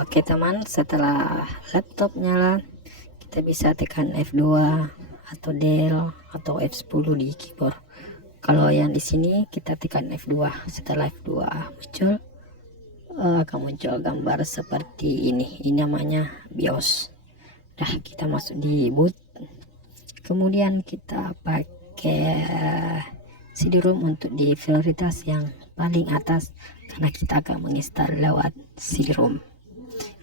Oke teman, setelah laptop nyala, kita bisa tekan F2 atau Del atau F10 di keyboard. Kalau yang di sini kita tekan F2. Setelah F2 muncul, akan muncul gambar seperti ini. Ini namanya BIOS. Dah, kita masuk di boot. Kemudian kita pakai CD-ROM untuk di prioritas yang paling atas, karena kita akan menginstal lewat CD-ROM.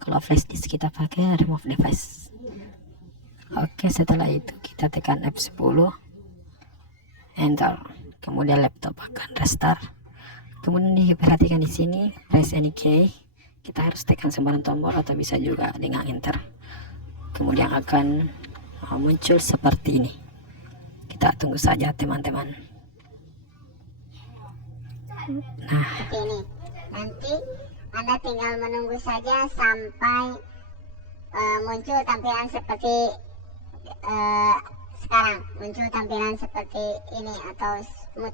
Kalau flash disk kita pakai remove device. Oke, setelah itu kita tekan F10, enter. Kemudian laptop akan restart. Kemudian diperhatikan di sini press any key, kita harus tekan sembarang tombol atau bisa juga dengan enter. Kemudian akan muncul seperti ini. Kita tunggu saja teman-teman. Nah, ini nanti Anda tinggal menunggu saja sampai muncul tampilan seperti sekarang, muncul tampilan seperti ini atau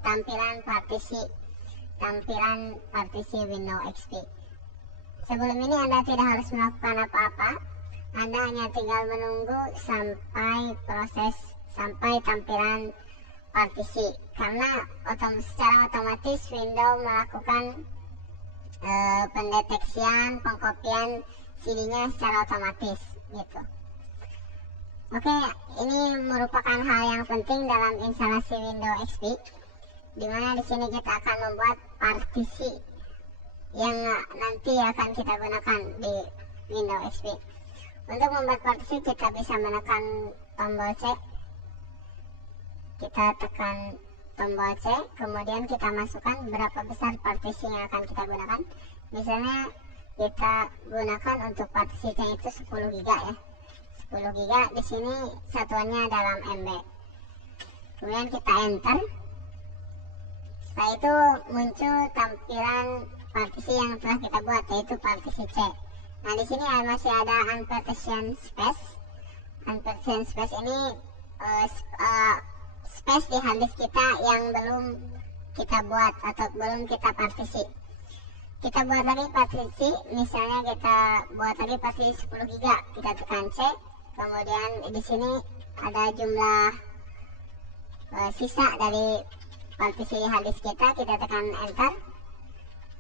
tampilan partisi Windows XP. Sebelum ini Anda tidak harus melakukan apa-apa, Anda hanya tinggal menunggu sampai tampilan partisi, karena secara otomatis Windows melakukan pendeteksian, pengkopian CD-nya secara otomatis gitu. Oke, ini merupakan hal yang penting dalam instalasi Windows XP, dimana di sini kita akan membuat partisi yang nanti akan kita gunakan di Windows XP. Untuk membuat partisi kita bisa menekan tombol C. Kita tekan tombol C, kemudian kita masukkan berapa besar partisi yang akan kita gunakan. Misalnya kita gunakan untuk partisinya itu 10 GB ya. 10 GB di sini satuannya dalam MB. Kemudian kita enter. Setelah itu muncul tampilan partisi yang telah kita buat, yaitu partisi C. Nah, di sini masih ada unpartition space. Unpartition space ini space di hard disk kita yang belum kita buat atau belum kita partisi. Kita buat lagi partisi, misalnya kita buat lagi partisi 10 GB, kita tekan C. Kemudian di sini ada jumlah sisa dari partisi hard disk kita tekan enter.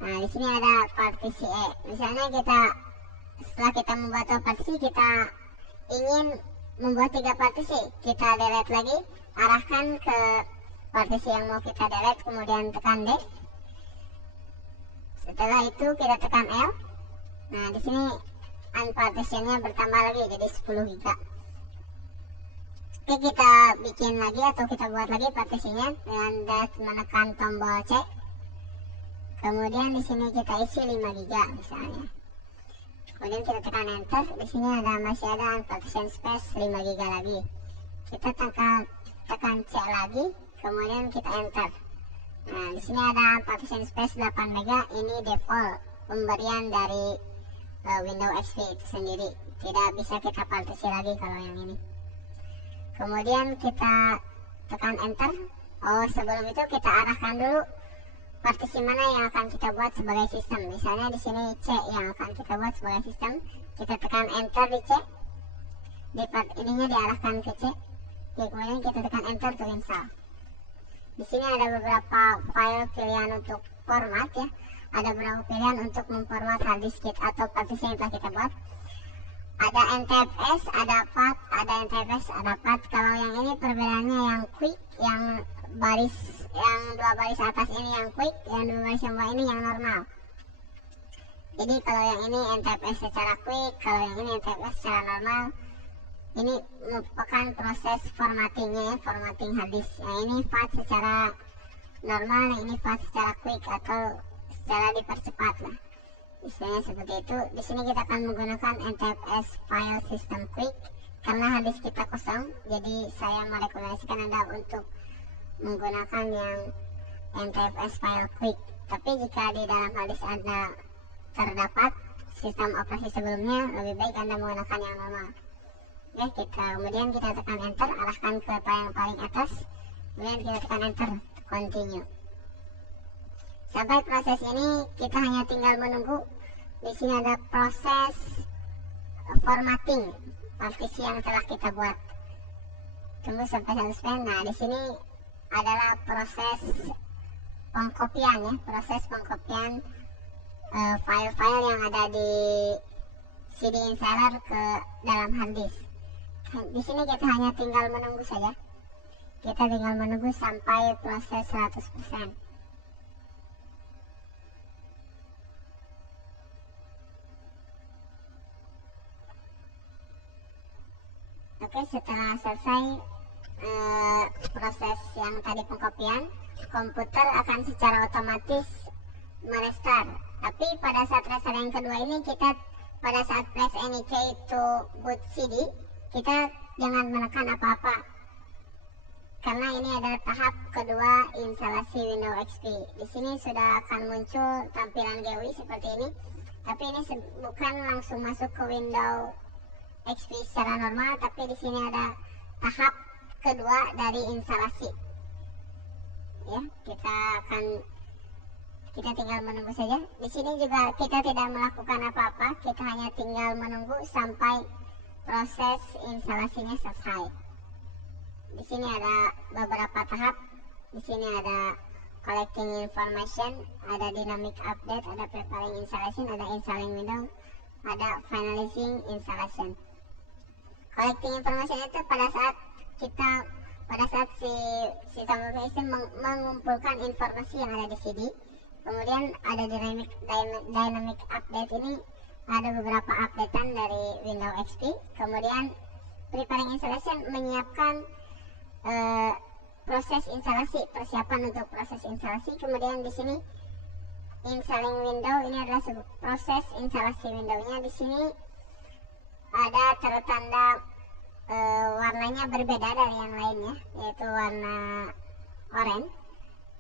Nah, di sini ada partisi E. Misalnya setelah kita membuat partisi, kita ingin membuat 3 partisi, kita delete lagi, arahkan ke partisi yang mau kita delete, kemudian tekan D. Setelah itu kita tekan L. Nah, di sini unpartitionnya bertambah lagi jadi 10 GB. Oke, kita bikin lagi atau kita buat lagi partisinya dengan menekan tombol C. Kemudian di sini kita isi 5 GB misalnya. Kemudian kita tekan enter. Di sini masih ada unpartition space 5 GB lagi. Kita tekan C lagi, kemudian kita enter. Nah, di sini ada partition space 8 MB. Ini default pemberian dari Windows XP itu sendiri. Tidak bisa kita partisi lagi kalau yang ini. Kemudian kita tekan enter. Oh, sebelum itu kita arahkan dulu partisi mana yang akan kita buat sebagai sistem. Misalnya di sini C yang akan kita buat sebagai sistem. Kita tekan enter di C. Di part ininya diarahkan ke C. Oke, kemudian kita tekan enter untuk install. Di sini ada beberapa file pilihan untuk format ya. Ada beberapa pilihan untuk memformat hard disk atau partisi yang telah kita buat. Ada NTFS, ada PAT, ada NTFS, ada PAT. Kalau yang ini perbedaannya yang quick, yang 2 baris atas ini yang quick, yang 2 baris yang bawah ini yang normal. Jadi kalau yang ini NTFS secara quick, kalau yang ini NTFS secara normal. Ini merupakan proses formattingnya ya, formatting hard disk. Yang ini FAT secara normal, yang ini FAT secara quick atau secara dipercepat lah. Istilahnya seperti itu. Di sini kita akan menggunakan NTFS file system quick karena hard disk kita kosong. Jadi saya merekomendasikan Anda untuk menggunakan yang NTFS file quick. Tapi jika di dalam hard disk Anda terdapat sistem operasi sebelumnya, lebih baik Anda menggunakan yang normal. Oke, kemudian kita tekan enter, arahkan ke file yang paling atas. Kemudian kita tekan enter, continue. Sampai proses ini kita hanya tinggal menunggu Di sini ada proses formatting partisi yang telah kita buat. Tunggu sampai 100%. Nah, di sini adalah proses pengkopian ya, proses pengkopian file-file yang ada di CD installer ke dalam hard disk. Di sini kita hanya tinggal menunggu saja. Kita tinggal menunggu sampai proses 100%. Oke, setelah selesai proses yang tadi pengkopian, komputer akan secara otomatis merestart. Tapi pada saat restart yang kedua ini, kita pada saat press any key to boot CD, kita jangan menekan apa-apa, karena ini adalah tahap kedua instalasi Windows XP. Di sini sudah akan muncul tampilan GUI seperti ini, tapi ini bukan langsung masuk ke Windows XP secara normal, tapi di sini ada tahap kedua dari instalasi. Ya, kita tinggal menunggu saja. Di sini juga kita tidak melakukan apa-apa, kita hanya tinggal menunggu sampai proses instalasinya selesai. Di sini ada beberapa tahap. Di sini ada collecting information, ada dynamic update, ada preparing installation, ada installing Windows, ada finalizing installation. Collecting information itu pada saat si sistem operation mengumpulkan informasi yang ada di CD. Kemudian ada dynamic update, ini ada beberapa updatean dari Windows XP. Kemudian preparing installation menyiapkan proses instalasi, persiapan untuk proses instalasi. Kemudian di sini installing Windows, ini adalah proses instalasi Windows-nya. Di sini ada tanda warnanya berbeda dari yang lainnya, yaitu warna oranye.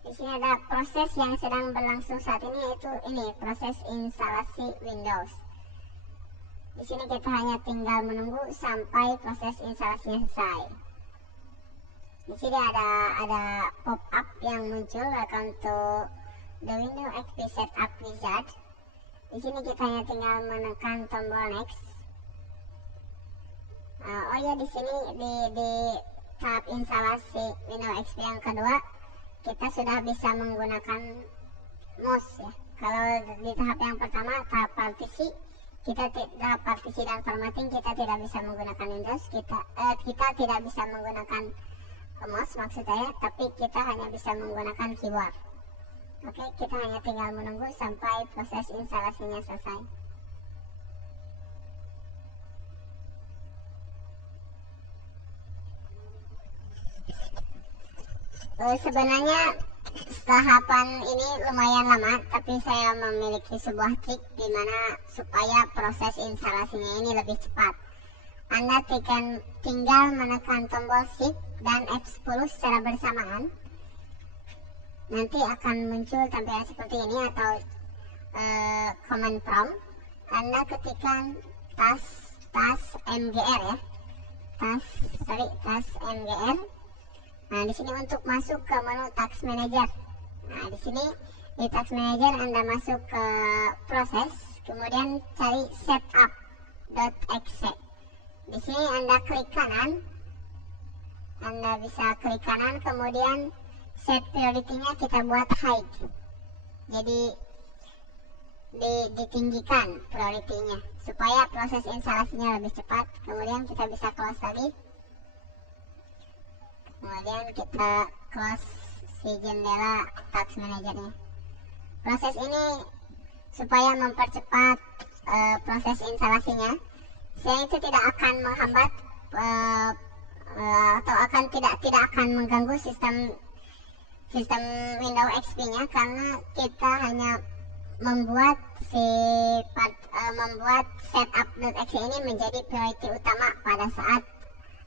Di sini ada proses yang sedang berlangsung saat ini, yaitu ini proses instalasi Windows. Di sini kita hanya tinggal menunggu sampai proses instalasinya selesai. Di sini ada pop-up yang muncul, welcome to the Windows XP Setup Wizard. Di sini kita hanya tinggal menekan tombol next. Oh ya, di sini di tahap instalasi Windows XP yang kedua, kita sudah bisa menggunakan mouse ya. Kalau di tahap yang pertama, tahap partisi, tahap partisi dan formatting, kita tidak bisa menggunakan Windows, kita tidak bisa menggunakan mouse maksud saya, tapi kita hanya bisa menggunakan keyboard. Oke, kita hanya tinggal menunggu sampai proses instalasinya selesai. Sebenarnya tahapan ini lumayan lama, tapi saya memiliki sebuah trik di mana supaya proses instalasinya ini lebih cepat. Anda tinggal menekan tombol Shift dan F10 secara bersamaan. Nanti akan muncul tampilan seperti ini atau command prompt. Anda ketikkan tas MGR ya. Tas MGR. Nah, di sini untuk masuk ke menu Task Manager. Nah, di sini di Task Manager Anda masuk ke proses, kemudian cari setup.exe. Di sini Anda klik kanan. Anda bisa klik kanan, kemudian set priority-nya kita buat high. Jadi ditinggikan priority-nya supaya proses instalasinya lebih cepat. Kemudian kita bisa close lagi. Kemudian kita close si jendela Task Manager-nya. Proses ini supaya mempercepat proses instalasinya, saya itu tidak akan menghambat atau tidak akan mengganggu sistem Windows XP-nya, karena kita hanya membuat setup.exe ini menjadi priority utama pada saat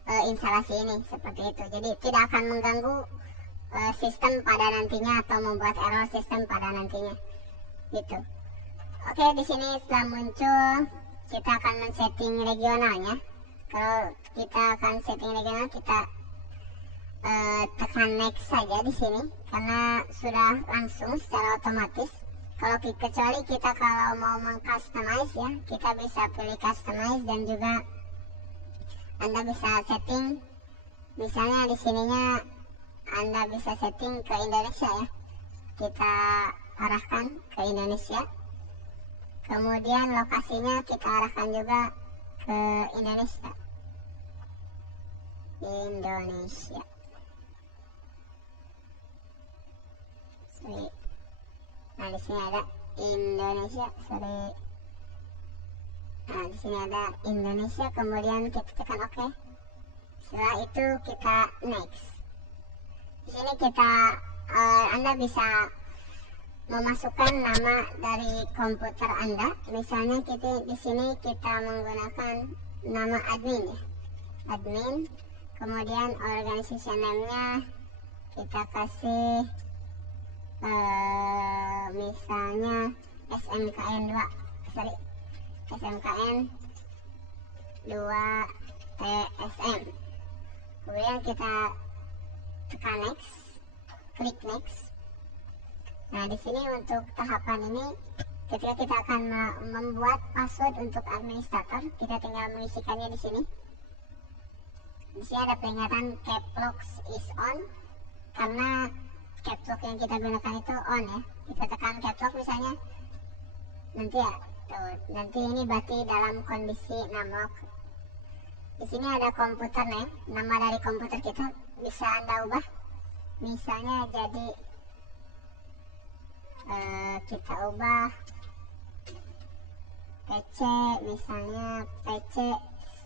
instalasi ini, seperti itu. Jadi tidak akan mengganggu sistem pada nantinya atau membuat error sistem pada nantinya, gitu. Oke, di sini setelah muncul, kita akan men-setting regionalnya. Kalau kita akan setting regional, kita tekan next saja di sini, karena sudah langsung secara otomatis. Kecuali kita kalau mau mengcustomize ya, kita bisa pilih customize dan juga Anda bisa setting. Misalnya di sininya Anda bisa setting ke Indonesia ya. Kita arahkan ke Indonesia. Kemudian lokasinya kita arahkan juga ke Indonesia. Sorry. Nah, di sini ada Indonesia. Nah, di sini ada Indonesia. Kemudian kita tekan OK. Setelah itu kita next. Di sini Anda bisa memasukkan nama dari komputer Anda. Misalnya di sini kita menggunakan nama admin ya. Admin. Kemudian organization name-nya kita kasih misalnya SMKN 2 TSM. Kemudian kita tekan next, klik next. Nah, di sini untuk tahapan ini ketika kita akan membuat password untuk administrator, kita tinggal mengisikannya di sini. Di sini ada peringatan caps lock is on, karena caps lock yang kita gunakan itu on ya. Kita tekan caps lock misalnya, nanti ya, nanti ini berarti dalam kondisi numlock. Di sini ada komputer name, nama dari komputer kita bisa Anda ubah. Misalnya jadi kita ubah PC, misalnya PC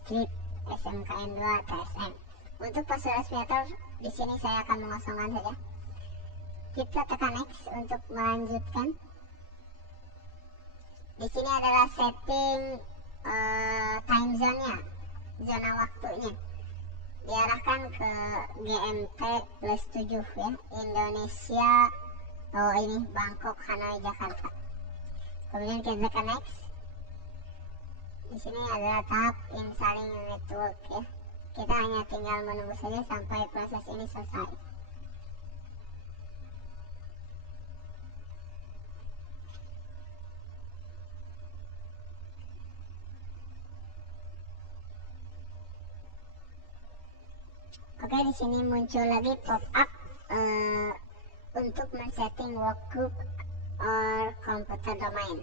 strip SMKN 2 TSM. Untuk password administrator di sini saya akan mengosongkan saja. Kita tekan next untuk melanjutkan. Di sini adalah setting time zone-nya, zona waktunya. Diarahkan ke GMT +7 ya, Indonesia. Oh, ini Bangkok, Hanoi, Jakarta. Kemudian kita tekan next. Di sini adalah tahap installing network ya. Kita hanya tinggal menunggu saja sampai proses ini selesai. Oke, di sini muncul lagi pop up untuk men-setting workgroup or computer domain.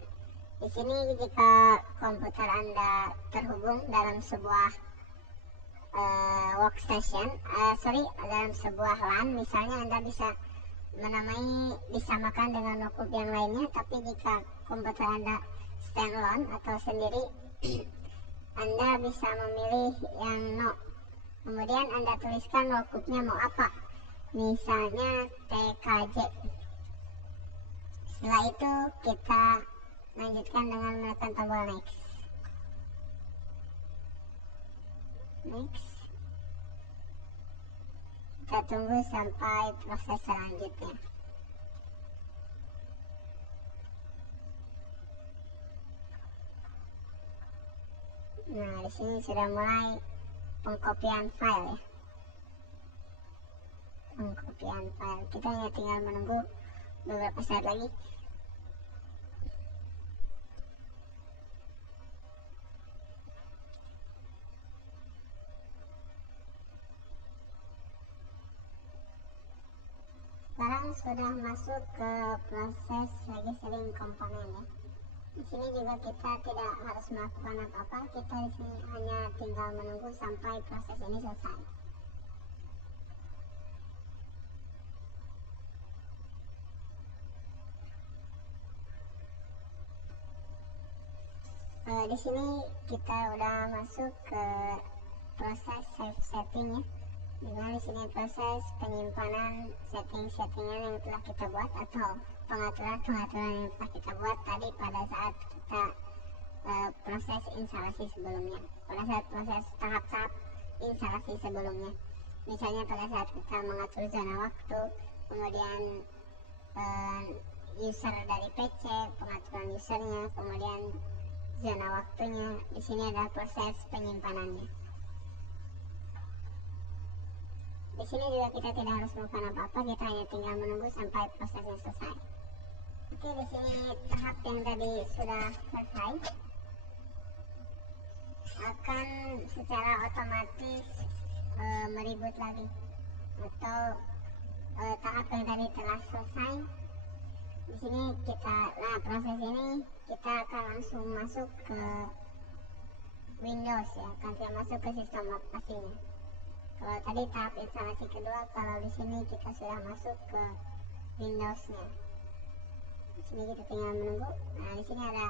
Di sini jika komputer Anda terhubung dalam sebuah workstation, dalam sebuah LAN, misalnya Anda bisa disamakan dengan workgroup yang lainnya. Tapi jika komputer Anda standalone atau sendiri, Anda bisa memilih yang no. Kemudian Anda tuliskan workgroupnya mau apa, misalnya TKJ. Setelah itu kita lanjutkan dengan menekan tombol next. Kita tunggu sampai proses selanjutnya. Nah, di sini sudah mulai pengkopian file ya. Pengkopian file. Kita hanya tinggal menunggu beberapa saat lagi. Sekarang sudah masuk ke proses registering komponen ya. Di sini juga kita tidak harus melakukan apa-apa. Kita di sini hanya tinggal menunggu sampai proses ini selesai. Di sini kita udah masuk ke proses save setting ya. Dimana di sini proses penyimpanan settingan yang telah kita buat atau pengaturan yang telah kita buat tadi pada saat kita proses instalasi sebelumnya, pada saat proses tahap-tahap instalasi sebelumnya. Misalnya pada saat kita mengatur zona waktu, kemudian user dari PC, pengaturan usernya, kemudian zona waktunya. Di sini adalah proses penyimpanannya. Di sini juga kita tidak harus melakukan apa-apa, kita hanya tinggal menunggu sampai prosesnya selesai. Oke, di sini tahap yang tadi sudah selesai akan secara otomatis meribut lagi, atau tahap yang tadi telah selesai. Di sini proses ini kita akan langsung masuk ke Windows ya, akan kita masuk ke sistem operasinya. Kalau tadi tahap instalasi kedua, kalau di sini kita sudah masuk ke Windowsnya. Di sini kita tinggal menunggu. Nah, di sini ada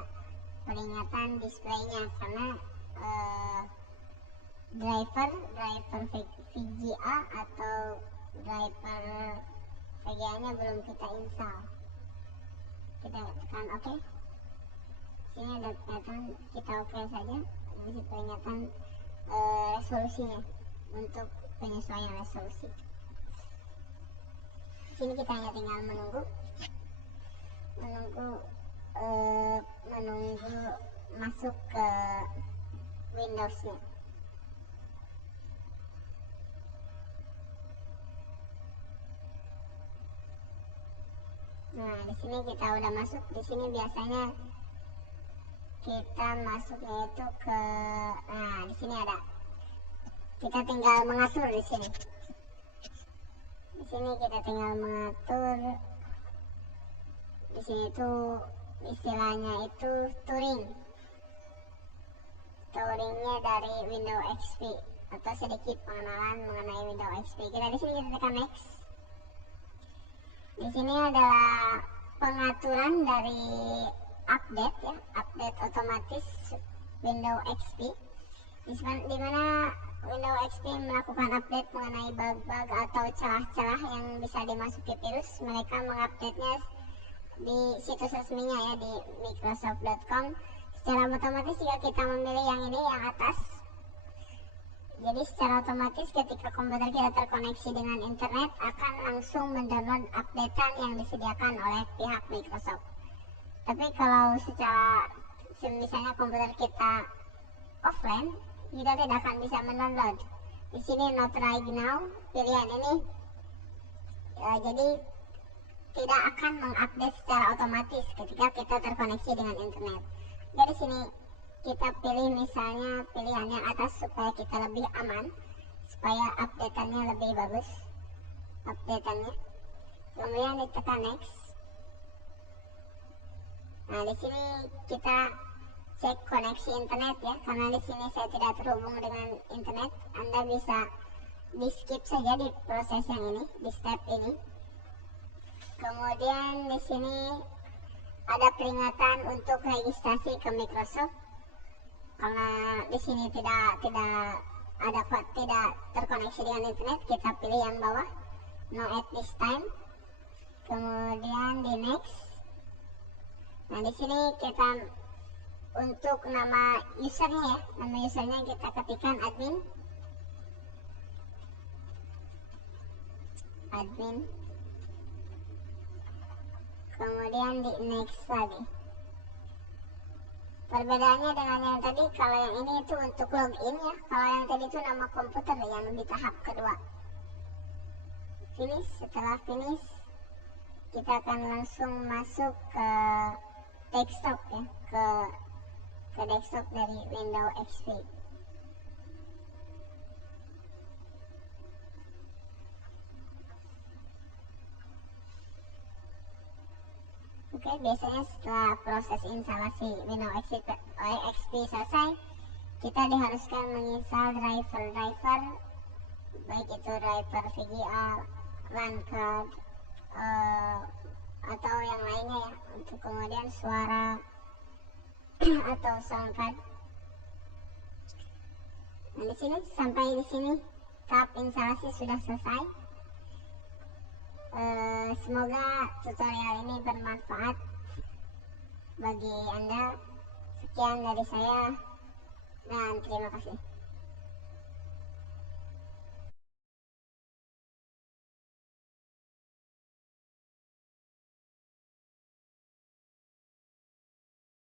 peringatan displaynya karena driver VGA atau driver VGA nya belum kita install. Kita tekan OK. Sini ada peringatan, kita OK saja. Ini peringatan resolusinya untuk penyesuaian resolusi. Sini kita hanya tinggal menunggu masuk ke Windowsnya. Nah, di sini kita udah masuk. Di sini biasanya kita masuknya itu ke, nah di sini ada, kita tinggal mengatur di sini. Di sini kita tinggal mengatur. Di sini itu istilahnya itu touringnya dari Windows XP atau sedikit pengenalan mengenai Windows XP. Kita di sini kita tekan next. Di sini adalah pengaturan dari update ya, update otomatis Windows XP. Di mana Windows XP melakukan update mengenai bug-bug atau celah-celah yang bisa dimasuki virus. Mereka mengupdate-nya di situs resminya ya, di microsoft.com. Secara otomatis jika kita memilih yang ini, yang atas, jadi secara otomatis ketika komputer kita terkoneksi dengan internet akan langsung mendownload updatean yang disediakan oleh pihak Microsoft. Tapi kalau secara misalnya komputer kita offline, kita tidak akan bisa mendownload. Di sini not right now, pilihan ini jadi tidak akan mengupdate secara otomatis ketika kita terkoneksi dengan internet. Jadi sini kita pilih misalnya pilihan yang atas supaya kita lebih aman, supaya updateannya lebih bagus. Updateannya. Kemudian ditekan next. Nah, di sini kita cek koneksi internet ya, karena di sini saya tidak terhubung dengan internet. Anda bisa di skip saja di proses yang ini, di step ini. Kemudian di sini ada peringatan untuk registrasi ke Microsoft. Karena di sini tidak terkoneksi dengan internet, kita pilih yang bawah, no at this time. Kemudian di next. Nah, di sini kita untuk nama usernya ya, nama usernya kita ketikkan admin. Kemudian di next lagi. Perbedaannya dengan yang tadi, kalau yang ini itu untuk login ya, kalau yang tadi itu nama komputer yang di tahap kedua. Finish. Setelah finish, kita akan langsung masuk ke desktop ya, ke desktop dari Windows XP. Oke, biasanya setelah proses instalasi Windows XP selesai, kita diharuskan menginstal driver, baik itu driver VGA, LAN card, atau yang lainnya ya, untuk kemudian suara atau sound card. Nah, di sini sampai di sini tahap instalasi sudah selesai. Semoga tutorial ini bermanfaat bagi Anda. Sekian dari saya dan terima kasih.